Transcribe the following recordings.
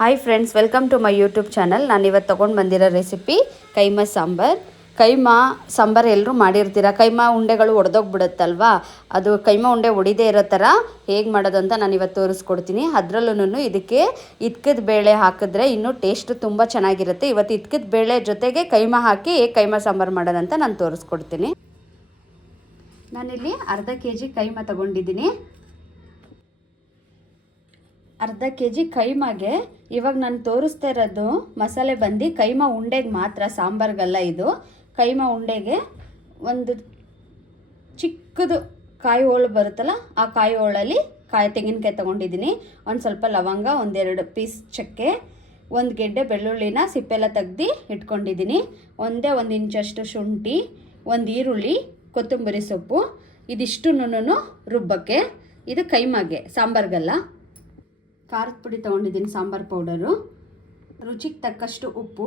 Hi friends, welcome to my YouTube channel. ನಾನು ಇವತ್ತು ತೊಗೊಂಡು ಬಂದಿರೋ ರೆಸಿಪಿ ಕೈಮಾ ಸಾಂಬಾರ್. ಕೈಮಾ ಸಾಂಬಾರು ಎಲ್ಲರೂ ಮಾಡಿರ್ತೀರ. ಕೈಮಾ ಉಂಡೆಗಳು ಒಡೆದೋಗ್ಬಿಡುತ್ತಲ್ವಾ, ಅದು ಕೈಮಾ ಉಂಡೆ ಒಡಿದೇ ಇರೋ ಥರ ಹೇಗೆ ಮಾಡೋದು ಅಂತ ನಾನು ಇವತ್ತು ತೋರಿಸ್ಕೊಡ್ತೀನಿ. ಅದರಲ್ಲೂ ಇದಕ್ಕೆ ಇದ್ಕದ ಬೇಳೆ ಹಾಕಿದ್ರೆ ಇನ್ನೂ ಟೇಸ್ಟ್ ತುಂಬ ಚೆನ್ನಾಗಿರುತ್ತೆ. ಇವತ್ತು ಇದ್ಕದ ಬೇಳೆ ಜೊತೆಗೆ ಕೈಮಾ ಹಾಕಿ ಹೇಗೆ ಕೈಮಾ ಸಾಂಬಾರು ಮಾಡೋದಂತ ನಾನು ತೋರಿಸ್ಕೊಡ್ತೀನಿ. ನಾನಿಲ್ಲಿ ಅರ್ಧ kg ಕೈಮಾ ತೊಗೊಂಡಿದ್ದೀನಿ. ಅರ್ಧ kg ಕೈಮಾಗೆ ಇವಾಗ ನಾನು ತೋರಿಸ್ತಾ ಇರೋದು ಮಸಾಲೆ ಬಂದು ಕೈಮಾ ಉಂಡೆಗೆ ಮಾತ್ರ, ಸಾಂಬಾರ್ಗಲ್ಲ ಇದು. ಕೈಮಾ ಉಂಡೆಗೆ ಒಂದು ಚಿಕ್ಕದು ಕಾಯಿ ಹೋಳು ಬರುತ್ತಲ್ಲ, ಆ ಕಾಯಿ ಹೋಳಲ್ಲಿ ತೆಂಗಿನಕಾಯಿ ತೊಗೊಂಡಿದ್ದೀನಿ. ಒಂದು ಸ್ವಲ್ಪ ಲವಂಗ, ಒಂದೆರಡು ಪೀಸ್ ಚಕ್ಕೆ, ಒಂದು ಗೆಡ್ಡೆ ಬೆಳ್ಳುಳ್ಳಿನ ಸಿಪ್ಪೆಲ್ಲ ತೆಗ್ದು ಇಟ್ಕೊಂಡಿದ್ದೀನಿ. ಒಂದು ಇಂಚಷ್ಟು ಶುಂಠಿ, ಒಂದು ಈರುಳ್ಳಿ, ಕೊತ್ತಂಬರಿ ಸೊಪ್ಪು, ಇದಿಷ್ಟುನು ರುಬ್ಬಕ್ಕೆ. ಇದು ಕೈಮಾಗೆ, ಸಾಂಬಾರ್ಗಲ್ಲ. ಖಾರದ ಪುಡಿ ತೊಗೊಂಡಿದ್ದೀನಿ, ಸಾಂಬಾರು ಪೌಡರು, ರುಚಿಗೆ ತಕ್ಕಷ್ಟು ಉಪ್ಪು,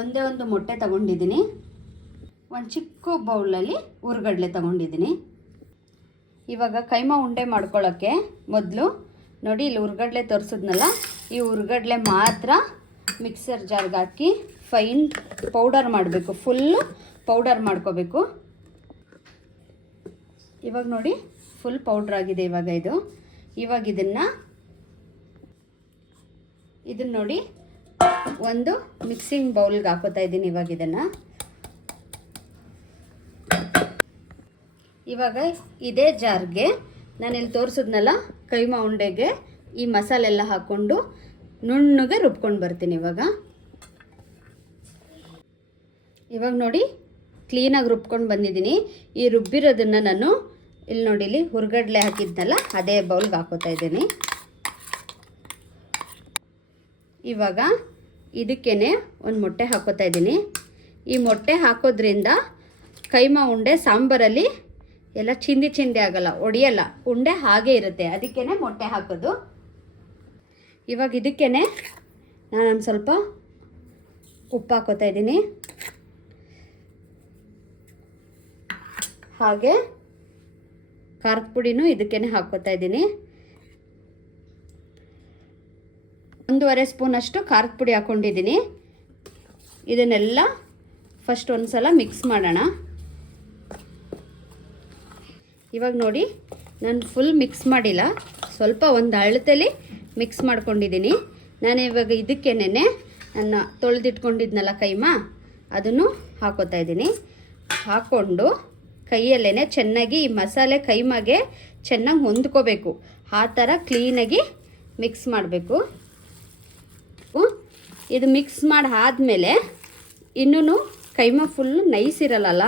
ಒಂದು ಮೊಟ್ಟೆ ತೊಗೊಂಡಿದ್ದೀನಿ, ಒಂದು ಚಿಕ್ಕ ಬೌಲಲ್ಲಿ ಹುರ್ಗಡ್ಲೆ ತೊಗೊಂಡಿದ್ದೀನಿ. ಇವಾಗ ಕೈಮಾ ಉಂಡೆ ಮಾಡ್ಕೊಳ್ಳೋಕ್ಕೆ ಮೊದಲು ನೋಡಿ, ಇಲ್ಲಿ ಹುರ್ಗಡ್ಲೆ ತೋರಿಸಿದ್ನಲ್ಲ, ಈ ಹುರ್ಗಡ್ಲೆ ಮಾತ್ರ ಮಿಕ್ಸರ್ ಜಾರ್ಗೆ ಹಾಕಿ ಫೈನ್ ಪೌಡರ್ ಮಾಡಬೇಕು. ಫುಲ್ಲು ಪೌಡರ್ ಮಾಡ್ಕೋಬೇಕು. ಇವಾಗ ನೋಡಿ, ಫುಲ್ ಪೌಡ್ರ್ ಆಗಿದೆ ಇವಾಗ ಇದು. ಇವಾಗ ಇದನ್ನು ನೋಡಿ ಒಂದು ಮಿಕ್ಸಿಂಗ್ ಬೌಲ್ಗೆ ಹಾಕೋತಾ ಇದ್ದೀನಿ. ಇವಾಗ ಇದೇ ಜಾರ್ಗೆ ನಾನಿಲ್ಲಿ ತೋರಿಸಿದ್ನಲ್ಲ ಕೈಮಾ ಉಂಡೆಗೆ ಈ ಮಸಾಲೆಲ್ಲ ಹಾಕ್ಕೊಂಡು ನುಣ್ಣಗೆ ರುಬ್ಕೊಂಡು ಬರ್ತೀನಿ. ಇವಾಗ ನೋಡಿ, ಕ್ಲೀನಾಗಿ ರುಬ್ಕೊಂಡು ಬಂದಿದ್ದೀನಿ. ಈ ರುಬ್ಬಿರೋದನ್ನು ನಾನು ಇಲ್ಲಿ ನೋಡಿ, ಇಲ್ಲಿ ಹುರ್ಗಡ್ಲೆ ಹಾಕಿದ್ನಲ್ಲ ಅದೇ ಬೌಲ್ಗೆ ಹಾಕೋತಾ ಇದ್ದೀನಿ. ಇವಾಗ ಇದಕ್ಕೇ ಒಂದು ಮೊಟ್ಟೆ ಹಾಕೋತಾ ಇದ್ದೀನಿ. ಈ ಮೊಟ್ಟೆ ಹಾಕೋದ್ರಿಂದ ಕೈಮಾ ಉಂಡೆ ಸಾಂಬಾರಲ್ಲಿ ಎಲ್ಲ ಚಿಂದಿ ಆಗಲ್ಲ, ಒಡೆಯಲ್ಲ, ಉಂಡೆ ಹಾಗೇ ಇರುತ್ತೆ. ಅದಕ್ಕೇ ಮೊಟ್ಟೆ ಹಾಕೋದು. ಇವಾಗ ಇದಕ್ಕೇ ನಾನೊಂದು ಸ್ವಲ್ಪ ಉಪ್ಪು ಹಾಕೋತಾ ಇದ್ದೀನಿ. ಹಾಗೆ ಖಾರದ ಪುಡಿನೂ ಇದಕ್ಕೇ ಹಾಕೋತಾ ಇದ್ದೀನಿ. 1.5 ಸ್ಪೂನಷ್ಟು ಖಾರದ ಪುಡಿ ಹಾಕ್ಕೊಂಡಿದ್ದೀನಿ. ಇದನ್ನೆಲ್ಲ ಫಸ್ಟ್ ಒಂದು ಸಲ ಮಿಕ್ಸ್ ಮಾಡೋಣ. ಇವಾಗ ನೋಡಿ, ನಾನು ಫುಲ್ ಮಿಕ್ಸ್ ಮಾಡಿಲ್ಲ, ಸ್ವಲ್ಪ ಒಂದು ಅಳತೆಲಿ ಮಿಕ್ಸ್ ಮಾಡ್ಕೊಂಡಿದ್ದೀನಿ. ನಾನು ಇವಾಗ ಇದಕ್ಕೇನೆ ನನ್ನ ತೊಳೆದಿಟ್ಕೊಂಡಿದ್ನಲ್ಲ ಕೈಮಾ, ಅದನ್ನು ಹಾಕೋತಾ ಇದ್ದೀನಿ. ಹಾಕ್ಕೊಂಡು ಕೈಯಲ್ಲೇ ಚೆನ್ನಾಗಿ ಈ ಮಸಾಲೆ ಕೈಮಾಗೆ ಚೆನ್ನಾಗಿ ಹೊಂದ್ಕೋಬೇಕು. ಆ ಥರ ಕ್ಲೀನಾಗಿ ಮಿಕ್ಸ್ ಮಾಡಬೇಕು. ಇದು ಮಿಕ್ಸ್ ಮಾಡಿ ಆದಮೇಲೆ ಇನ್ನೂ ಕೈಮಾ ಫುಲ್ಲು ನೈಸ್ ಇರಲ್ಲ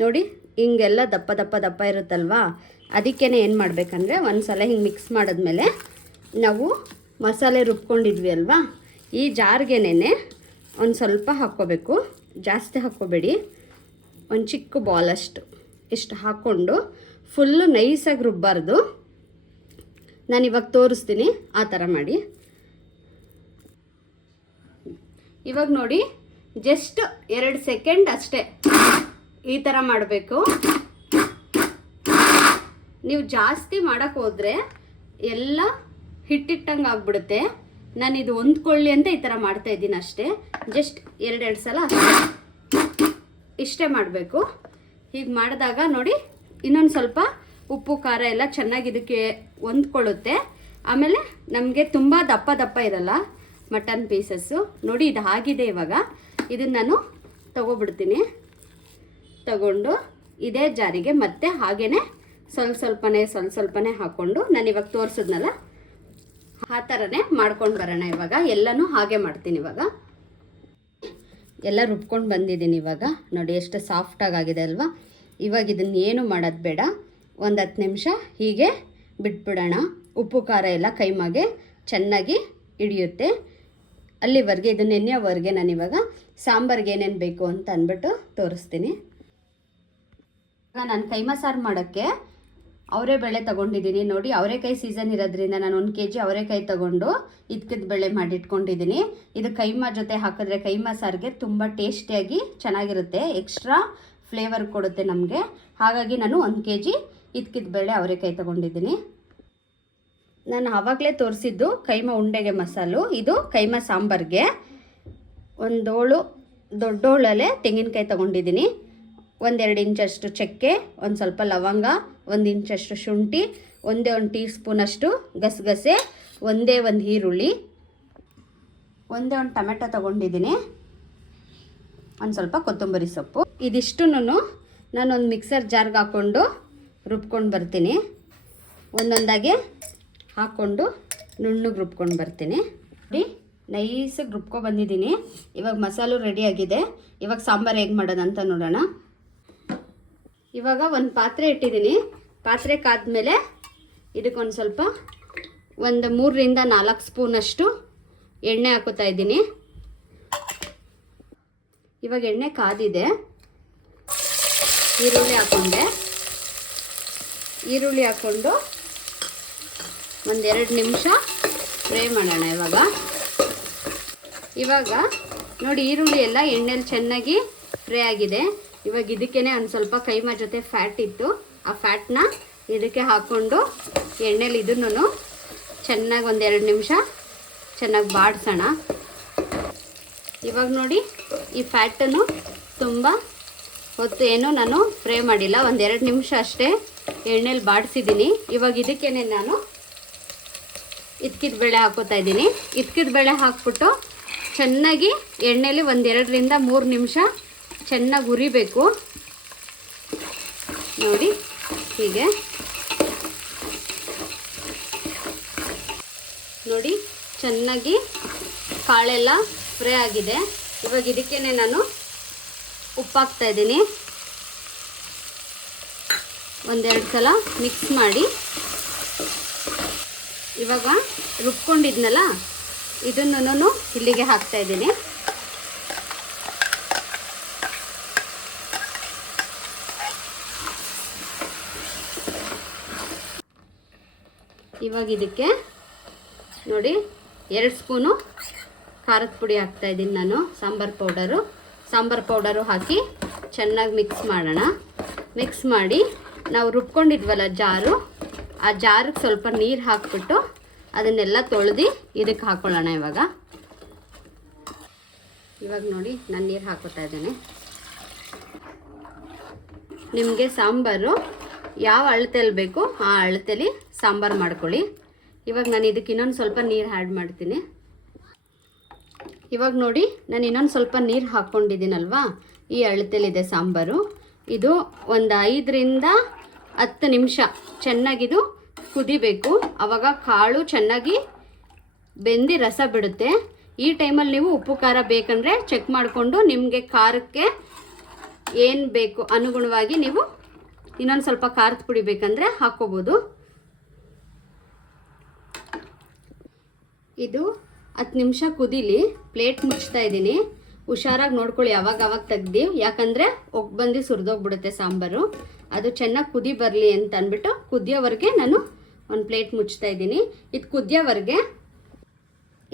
ನೋಡಿ, ಹಿಂಗೆಲ್ಲ ದಪ್ಪ ಇರುತ್ತಲ್ವಾ. ಅದಕ್ಕೇ ಏನು ಮಾಡಬೇಕಂದ್ರೆ, ಒಂದು ಸಲ ಹಿಂಗೆ ಮಿಕ್ಸ್ ಮಾಡಿದ್ಮೇಲೆ ನಾವು ಮಸಾಲೆ ರುಬ್ಕೊಂಡಿದ್ವಿ ಅಲ್ವಾ, ಈ ಜಾರ್ಗೆನೇ ಒಂದು ಸ್ವಲ್ಪ ಹಾಕ್ಕೋಬೇಕು. ಜಾಸ್ತಿ ಹಾಕ್ಕೋಬೇಡಿ, ಒಂದು ಚಿಕ್ಕ ಬಾಲಷ್ಟು ಇಷ್ಟು ಹಾಕ್ಕೊಂಡು ಫುಲ್ಲು ನೈಸಾಗಿ ರುಬ್ಬಾರ್ದು. ನಾನಿವಾಗ ತೋರಿಸ್ತೀನಿ ಆ ಥರ ಮಾಡಿ. ಇವಾಗ ನೋಡಿ, ಜಸ್ಟ್ 2 ಸೆಕೆಂಡ್ ಅಷ್ಟೇ ಈ ಥರ ಮಾಡಬೇಕು. ನೀವು ಜಾಸ್ತಿ ಮಾಡೋಕ್ಕೆ ಹೋದರೆ ಎಲ್ಲ ಹಿಟ್ಟಿಟ್ಟಂಗೆ ಆಗ್ಬಿಡುತ್ತೆ. ನಾನು ಇದು ಹೊಂದ್ಕೊಳ್ಳಿ ಅಂತ ಈ ಥರ ಮಾಡ್ತಾಯಿದ್ದೀನಿ ಅಷ್ಟೇ. ಜಸ್ಟ್ 2 ಸಲ ಅಷ್ಟೇ, ಇಷ್ಟೇ ಮಾಡಬೇಕು. ಹೀಗೆ ಮಾಡಿದಾಗ ನೋಡಿ, ಇನ್ನೊಂದು ಸ್ವಲ್ಪ ಉಪ್ಪು ಖಾರ ಎಲ್ಲ ಚೆನ್ನಾಗಿ ಇದಕ್ಕೆ ಹೊಂದ್ಕೊಳ್ಳುತ್ತೆ. ಆಮೇಲೆ ನಮಗೆ ತುಂಬ ದಪ್ಪ ಇರಲ್ಲ ಮಟನ್ ಪೀಸಸ್ಸು. ನೋಡಿ, ಇದು ಆಗಿದೆ. ಇವಾಗ ಇದನ್ನು ನಾನು ತಗೊಬಿಡ್ತೀನಿ. ತಗೊಂಡು ಇದೇ ಜಾರಿಗೆ ಮತ್ತೆ ಹಾಗೇ ಸ್ವಲ್ಪನೇ ಹಾಕ್ಕೊಂಡು ನಾನು ಇವಾಗ ತೋರಿಸಿದ್ನಲ್ಲ ಆ ಥರನೇ ಮಾಡ್ಕೊಂಡು ಬರೋಣ. ಇವಾಗ ಎಲ್ಲನೂ ಹಾಗೆ ಮಾಡ್ತೀನಿ. ಇವಾಗ ಎಲ್ಲ ರುಬ್ಕೊಂಡು ಬಂದಿದ್ದೀನಿ. ಇವಾಗ ನೋಡಿ ಎಷ್ಟು ಸಾಫ್ಟಾಗಿ ಆಗಿದೆ ಅಲ್ವಾ. ಇವಾಗ ಇದನ್ನು ಏನು ಮಾಡೋದು ಬೇಡ, ಒಂದು 10 ನಿಮಿಷ ಹೀಗೆ ಬಿಟ್ಬಿಡೋಣ. ಉಪ್ಪು ಖಾರ ಎಲ್ಲ ಕೈಮಾಗೆ ಚೆನ್ನಾಗಿ ಹಿಡಿಯುತ್ತೆ. ಅಲ್ಲಿವರೆಗೆ, ಇದು ನೆನೆಯೋವರೆಗೆ ನಾನಿವಾಗ ಸಾಂಬಾರ್ಗೆ ಏನೇನು ಬೇಕು ಅಂತ ಅಂದ್ಬಿಟ್ಟು ತೋರಿಸ್ತೀನಿ. ಇವಾಗ ನಾನು ಕೈಮಾ ಸಾರು ಮಾಡೋಕ್ಕೆ ಅವರೆಬೇಳೆ ತೊಗೊಂಡಿದ್ದೀನಿ. ನೋಡಿ, ಅವರೆಕಾಯಿ ಸೀಸನ್ ಇರೋದ್ರಿಂದ ನಾನು 1 kg ಅವರೆಕಾಯಿ ತೊಗೊಂಡು ಇದ್ಕದ ಬೇಳೆ ಮಾಡಿಟ್ಕೊಂಡಿದ್ದೀನಿ. ಇದು ಕೈಮಾ ಜೊತೆ ಹಾಕಿದ್ರೆ ಕೈಮಾ ಸಾರಿಗೆ ತುಂಬ ಟೇಸ್ಟಿಯಾಗಿ ಚೆನ್ನಾಗಿರುತ್ತೆ, ಎಕ್ಸ್ಟ್ರಾ ಫ್ಲೇವರ್ ಕೊಡುತ್ತೆ ನಮಗೆ. ಹಾಗಾಗಿ ನಾನು 1 kg ಇದ್ಕದ ಬೇಳೆ ಅವರೆಕಾಯಿ ತೊಗೊಂಡಿದ್ದೀನಿ. ನಾನು ಆವಾಗಲೇ ತೋರಿಸಿದ್ದು ಕೈಮಾ ಉಂಡೆಗೆ ಮಸಾಲು, ಇದು ಕೈಮಾ ಸಾಂಬಾರಿಗೆ. ಒಂದೋಳು ದೊಡ್ಡೋಳಲ್ಲೇ ತೆಂಗಿನಕಾಯಿ ತೊಗೊಂಡಿದ್ದೀನಿ, 1-2 ಇಂಚಷ್ಟು ಚಕ್ಕೆ, ಒಂದು ಸ್ವಲ್ಪ ಲವಂಗ, 1 ಇಂಚಷ್ಟು ಶುಂಠಿ, 1 ಟೀ ಸ್ಪೂನಷ್ಟು ಗಸಗಸೆ, 1 ಈರುಳ್ಳಿ, 1 ಟೊಮೆಟೊ ತೊಗೊಂಡಿದ್ದೀನಿ, ಒಂದು ಸ್ವಲ್ಪ ಕೊತ್ತಂಬರಿ ಸೊಪ್ಪು. ಇದಿಷ್ಟು ನಾನೊಂದು ಮಿಕ್ಸರ್ ಜಾರ್ಗೆ ಹಾಕ್ಕೊಂಡು ರುಬ್ಕೊಂಡು ಬರ್ತೀನಿ. ಒಂದೊಂದಾಗೆ ಹಾಕ್ಕೊಂಡು ನುಣ್ಣಗೆ ರುಬ್ಕೊಂಡು ಬರ್ತೀನಿ. ನೋಡಿ ನೈಸಾಗಿ ರುಬ್ಕೊಬಂದಿದ್ದೀನಿ. ಇವಾಗ ಮಸಾಲು ರೆಡಿಯಾಗಿದೆ. ಇವಾಗ ಸಾಂಬಾರು ಹೇಗೆ ಮಾಡೋದಂತ ನೋಡೋಣ. ಇವಾಗ ಒಂದು ಪಾತ್ರೆ ಇಟ್ಟಿದ್ದೀನಿ. ಪಾತ್ರೆ ಕಾದ್ಮೇಲೆ ಇದಕ್ಕೊಂದು ಸ್ವಲ್ಪ 3ರಿಂದ 4 ಸ್ಪೂನಷ್ಟು ಎಣ್ಣೆ ಹಾಕೋತಾ ಇದ್ದೀನಿ. ಇವಾಗ ಎಣ್ಣೆ ಕಾದಿದೆ. ಈರುಳ್ಳಿ ಹಾಕ್ಕೊಂಡು 1-2 ನಿಮಿಷ ಫ್ರೈ ಮಾಡೋಣ. ಇವಾಗ ನೋಡಿ ಈರುಳ್ಳಿ ಎಲ್ಲ ಎಣ್ಣೆಲಿ ಚೆನ್ನಾಗಿ ಫ್ರೈ ಆಗಿದೆ. ಇವಾಗ ಇದಕ್ಕೇ ಒಂದು ಸ್ವಲ್ಪ ಕೈಮಾ ಜೊತೆ ಫ್ಯಾಟ್ ಇತ್ತು, ಆ ಫ್ಯಾಟ್ನ ಇದಕ್ಕೆ ಹಾಕ್ಕೊಂಡು ಎಣ್ಣೆಲಿ ಇದನ್ನು ಚೆನ್ನಾಗಿ 1-2 ನಿಮಿಷ ಚೆನ್ನಾಗಿ ಬಾಡಿಸೋಣ. ಇವಾಗ ನೋಡಿ ಈ ಫ್ಯಾಟನ್ನು ತುಂಬ ಹೊತ್ತು ಏನು ನಾನು ಫ್ರೈ ಮಾಡಿಲ್ಲ, 1-2 ನಿಮಿಷ ಅಷ್ಟೇ ಎಣ್ಣೆಲಿ ಬಾಡಿಸಿದ್ದೀನಿ. ಇವಾಗ ಇದಕ್ಕೇನೆ ನಾನು ಇದ್ಕಿದ ಬೇಳೆ ಹಾಕೋತಾ ಇದ್ದೀನಿ. ಇದ್ಕಿದ ಬೇಳೆ ಹಾಕ್ಬಿಟ್ಟು ಚೆನ್ನಾಗಿ ಎಣ್ಣೆಲಿ 1-2ರಿಂದ 3 ನಿಮಿಷ ಚೆನ್ನಾಗಿ ಹುರಿಬೇಕು. ನೋಡಿ ಹೀಗೆ ನೋಡಿ ಚೆನ್ನಾಗಿ ಕಾಳೆಲ್ಲ ಫ್ರೈ ಆಗಿದೆ. ಇವಾಗ ಇದಕ್ಕೇನೆ ನಾನು ಉಪ್ಪು ಹಾಕ್ತಾ ಇದ್ದೀನಿ. 1-2 ಸಲ ಮಿಕ್ಸ್ ಮಾಡಿ ಇವಾಗ ರುಬ್ಕೊಂಡಿದ್ನಲ್ಲ ಇದನ್ನು ಇಲ್ಲಿಗೆ ಹಾಕ್ತಾ ಇದ್ದೀನಿ. ಇವಾಗ ಇದಕ್ಕೆ ನೋಡಿ 2 ಸ್ಪೂನು ಖಾರದ ಪುಡಿ ಹಾಕ್ತಾ ಇದ್ದೀನಿ ನಾನು, ಸಾಂಬಾರ್ ಪೌಡರು ಹಾಕಿ ಚೆನ್ನಾಗಿ ಮಿಕ್ಸ್ ಮಾಡೋಣ. ಮಿಕ್ಸ್ ಮಾಡಿ ನಾವು ರುಬ್ಕೊಂಡಿದ್ವಲ್ಲ ಜಾರು, ಆ ಜಾರಿಗೆ ಸ್ವಲ್ಪ ನೀರು ಹಾಕ್ಬಿಟ್ಟು ಅದನ್ನೆಲ್ಲ ತೊಳೆದು ಇದಕ್ಕೆ ಹಾಕ್ಕೊಳ್ಳೋಣ. ಇವಾಗ ನೋಡಿ ನಾನು ನೀರು ಹಾಕೋತಾ ಇದ್ದೇನೆ. ನಿಮಗೆ ಸಾಂಬಾರು ಯಾವ ಅಳತೆಯಲ್ಲಿ ಬೇಕು ಆ ಅಳತೆಯಲ್ಲಿ ಸಾಂಬಾರು ಮಾಡ್ಕೊಳ್ಳಿ. ಇವಾಗ ನಾನು ಇದಕ್ಕೆ ಇನ್ನೊಂದು ಸ್ವಲ್ಪ ನೀರು ಆ್ಯಡ್ ಮಾಡ್ತೀನಿ. ಇವಾಗ ನೋಡಿ ನಾನು ಇನ್ನೊಂದು ಸ್ವಲ್ಪ ನೀರು ಹಾಕ್ಕೊಂಡಿದ್ದೀನಲ್ವಾ, ಈ ಅಳತೆಯಲ್ಲಿದೆ ಸಾಂಬಾರು. ಇದು ಒಂದು 5ರಿಂದ 10 ನಿಮಿಷ ಚೆನ್ನಾಗಿದು ಕುದಿಬೇಕು. ಆವಾಗ ಕಾಳು ಚೆನ್ನಾಗಿ ಬೆಂದು ರಸ ಬಿಡುತ್ತೆ. ಈ ಟೈಮಲ್ಲಿ ನೀವು ಉಪ್ಪು ಖಾರ ಬೇಕಂದರೆ ಚೆಕ್ ಮಾಡಿಕೊಂಡು ನಿಮಗೆ ಖಾರಕ್ಕೆ ಏನು ಬೇಕು ಅನುಗುಣವಾಗಿ ನೀವು ಇನ್ನೊಂದು ಸ್ವಲ್ಪ ಖಾರದ ಪುಡಿ ಬೇಕಂದರೆ ಹಾಕ್ಕೋಬೋದು. ಇದು 10 ನಿಮಿಷ ಕುದೀಲಿ. ಪ್ಲೇಟ್ ಮುಚ್ತಾ ಇದ್ದೀನಿ. ಹುಷಾರಾಗಿ ನೋಡ್ಕೊಳ್ಳಿ, ಅವಾಗ ತೆಗ್ದು, ಯಾಕಂದರೆ ಒಗ್ಬಂದು ಸುರಿದೋಗ್ಬಿಡುತ್ತೆ ಸಾಂಬಾರು. ಅದು ಚೆನ್ನಾಗಿ ಕುದಿ ಬರಲಿ ಅಂತ ಅಂದ್ಬಿಟ್ಟು ಕುದಿಯೋವರೆಗೆ ನಾನು ಒಂದು ಪ್ಲೇಟ್ ಮುಚ್ತಾ ಇದ್ದೀನಿ. ಇದು ಕುದಿಯೋವರೆಗೆ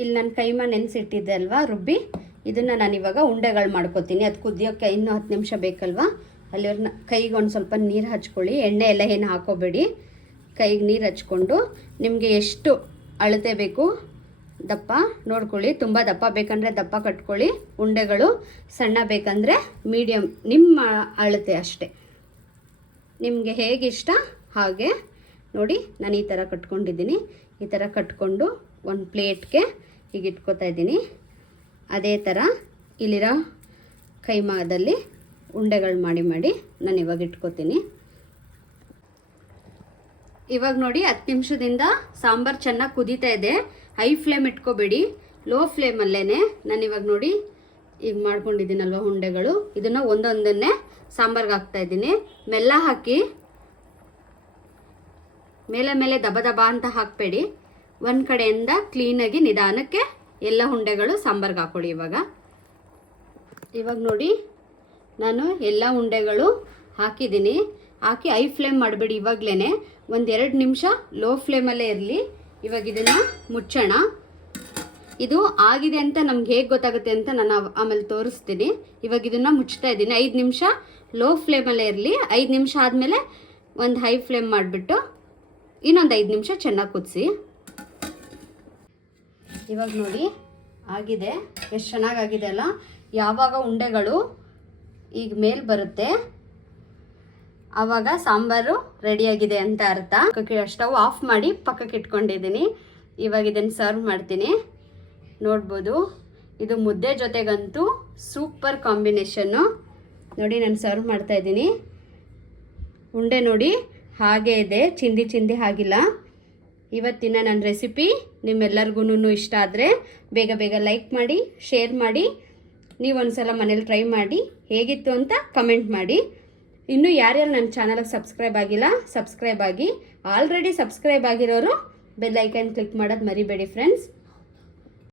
ಇಲ್ಲಿ ನಾನು ಕೈಮಾ ನೆನೆಸಿಟ್ಟಿದ್ದೆ ಅಲ್ವಾ ರುಬ್ಬಿ, ಇದನ್ನು ನಾನು ಇವಾಗ ಉಂಡೆಗಳು ಮಾಡ್ಕೊತೀನಿ. ಅದು ಕುದಿಯೋಕ್ಕೆ ಇನ್ನೂ 10 ನಿಮಿಷ ಬೇಕಲ್ವಾ, ಅಲ್ಲಿವ್ರನ್ನ ಕೈಗೆ ಒಂದು ಸ್ವಲ್ಪ ನೀರು ಹಚ್ಕೊಳ್ಳಿ. ಎಣ್ಣೆ ಎಲ್ಲ ಏನು ಹಾಕೋಬೇಡಿ, ಕೈಗೆ ನೀರು ಹಚ್ಕೊಂಡು ನಿಮಗೆ ಎಷ್ಟು ಅಳತೆ ಬೇಕು ದಪ್ಪ ನೋಡ್ಕೊಳ್ಳಿ. ತುಂಬ ದಪ್ಪ ಬೇಕಂದರೆ ದಪ್ಪ ಕಟ್ಕೊಳ್ಳಿ ಉಂಡೆಗಳು, ಸಣ್ಣ ಬೇಕಂದರೆ ಮೀಡಿಯಮ್ ನಿಮ್ಮ ಅಳತೆ ಅಷ್ಟೇ, ನಿಮಗೆ ಹೇಗಿಷ್ಟ ಹಾಗೆ ನೋಡಿ. ನಾನು ಈ ಥರ ಕಟ್ಕೊಂಡಿದ್ದೀನಿ. ಈ ಥರ ಕಟ್ಕೊಂಡು ಒಂದು ಪ್ಲೇಟ್ಗೆ ಹೀಗೆ ಇಟ್ಕೋತಾ ಇದ್ದೀನಿ. ಅದೇ ಥರ ಇಲ್ಲಿರೋ ಕೈಮಾದಲ್ಲಿ ಉಂಡೆಗಳು ಮಾಡಿ ನಾನು ಇವಾಗ ಇಟ್ಕೋತೀನಿ. ಇವಾಗ ನೋಡಿ 10 ನಿಮಿಷದಿಂದ ಸಾಂಬಾರು ಚೆನ್ನಾಗಿ ಕುದೀತಾ ಇದೆ. ಹೈ ಫ್ಲೇಮ್ ಇಟ್ಕೋಬೇಡಿ, ಲೋ ಫ್ಲೇಮಲ್ಲೇ ನಾನು ಇವಾಗ ನೋಡಿ ಈಗ ಮಾಡ್ಕೊಂಡಿದ್ದೀನಲ್ವ ಉಂಡೆಗಳು, ಇದನ್ನು ಒಂದೊಂದನ್ನೇ ಸಾಂಬಾರ್ಗೆ ಹಾಕ್ತಾಯಿದ್ದೀನಿ. ಮೆಲ್ಲ ಹಾಕಿ, ಮೇಲೆ ದಬ ಅಂತ ಹಾಕಬೇಡಿ. ಒಂದು ಕಡೆಯಿಂದ ಕ್ಲೀನಾಗಿ ನಿಧಾನಕ್ಕೆ ಎಲ್ಲ ಉಂಡೆಗಳು ಸಾಂಬಾರ್ಗೆ ಹಾಕ್ಕೊಳ್ಳಿ. ಇವಾಗ ನೋಡಿ ನಾನು ಎಲ್ಲ ಉಂಡೆಗಳು ಹಾಕಿದ್ದೀನಿ. ಹಾಕಿ ಹೈ ಫ್ಲೇಮ್ ಮಾಡಬೇಡಿ. ಇವಾಗಲೇ 1-2 ನಿಮಿಷ ಲೋ ಫ್ಲೇಮಲ್ಲೇ ಇರಲಿ. ಇವಾಗ ಇದನ್ನು ಮುಚ್ಚೋಣ. ಇದು ಆಗಿದೆ ಅಂತ ನಮ್ಗೆ ಹೇಗೆ ಗೊತ್ತಾಗುತ್ತೆ ಅಂತ ನಾನು ಆಮೇಲೆ ತೋರಿಸ್ತೀನಿ. ಇವಾಗ ಇದನ್ನು ಮುಚ್ತಾ ಇದ್ದೀನಿ. 5 ನಿಮಿಷ ಲೋ ಫ್ಲೇಮಲ್ಲೇ ಇರಲಿ. 5 ನಿಮಿಷ ಆದಮೇಲೆ ಒಂದು ಹೈ ಫ್ಲೇಮ್ ಮಾಡಿಬಿಟ್ಟು ಇನ್ನೊಂದು 5 ನಿಮಿಷ ಚೆನ್ನಾಗಿ ಕುದಿಸಿ. ಇವಾಗ ನೋಡಿ ಆಗಿದೆ, ಎಷ್ಟು ಚೆನ್ನಾಗಾಗಿದೆ ಅಲ್ಲ. ಯಾವಾಗ ಉಂಡೆಗಳು ಈಗ ಮೇಲೆ ಬರುತ್ತೆ ಆವಾಗ ಸಾಂಬಾರು ರೆಡಿಯಾಗಿದೆ ಅಂತ ಅರ್ಥ. ಸ್ಟವ್ ಆಫ್ ಮಾಡಿ ಪಕ್ಕಕ್ಕೆ ಇಟ್ಕೊಂಡಿದ್ದೀನಿ. ಇವಾಗ ಇದನ್ನು ಸರ್ವ್ ಮಾಡ್ತೀನಿ. ನೋಡ್ಬೋದು, ಇದು ಮುದ್ದೆ ಜೊತೆಗಂತೂ ಸೂಪರ್ ಕಾಂಬಿನೇಷನ್ನು. ನೋಡಿ ನಾನು ಸರ್ವ್ ಮಾಡ್ತಾ ಇದ್ದೀನಿ. ಉಂಡೆ ನೋಡಿ ಹಾಗೇ ಇದೆ, ಚಿಂದಿ ಆಗಿಲ್ಲ. ಇವತ್ತಿನ ನನ್ನ ರೆಸಿಪಿ ನಿಮ್ಮೆಲ್ಲರಿಗೂ ಇಷ್ಟ ಆದರೆ ಬೇಗ ಬೇಗ ಲೈಕ್ ಮಾಡಿ, ಶೇರ್ ಮಾಡಿ. ನೀವೊಂದ್ಸಲ ಮನೇಲಿ ಟ್ರೈ ಮಾಡಿ ಹೇಗಿತ್ತು ಅಂತ ಕಮೆಂಟ್ ಮಾಡಿ. ಇನ್ನೂ ಯಾರ್ಯಾರು ನನ್ನ ಚಾನಲ್ಗೆ ಸಬ್ಸ್ಕ್ರೈಬ್ ಆಗಿಲ್ಲ ಸಬ್ಸ್ಕ್ರೈಬ್ ಆಗಿ. ಆಲ್ರೆಡಿ ಸಬ್ಸ್ಕ್ರೈಬ್ ಆಗಿರೋರು ಬೆಲ್ ಐಕನ್ ಕ್ಲಿಕ್ ಮಾಡೋದು ಮರಿಬೇಡಿ ಫ್ರೆಂಡ್ಸ್.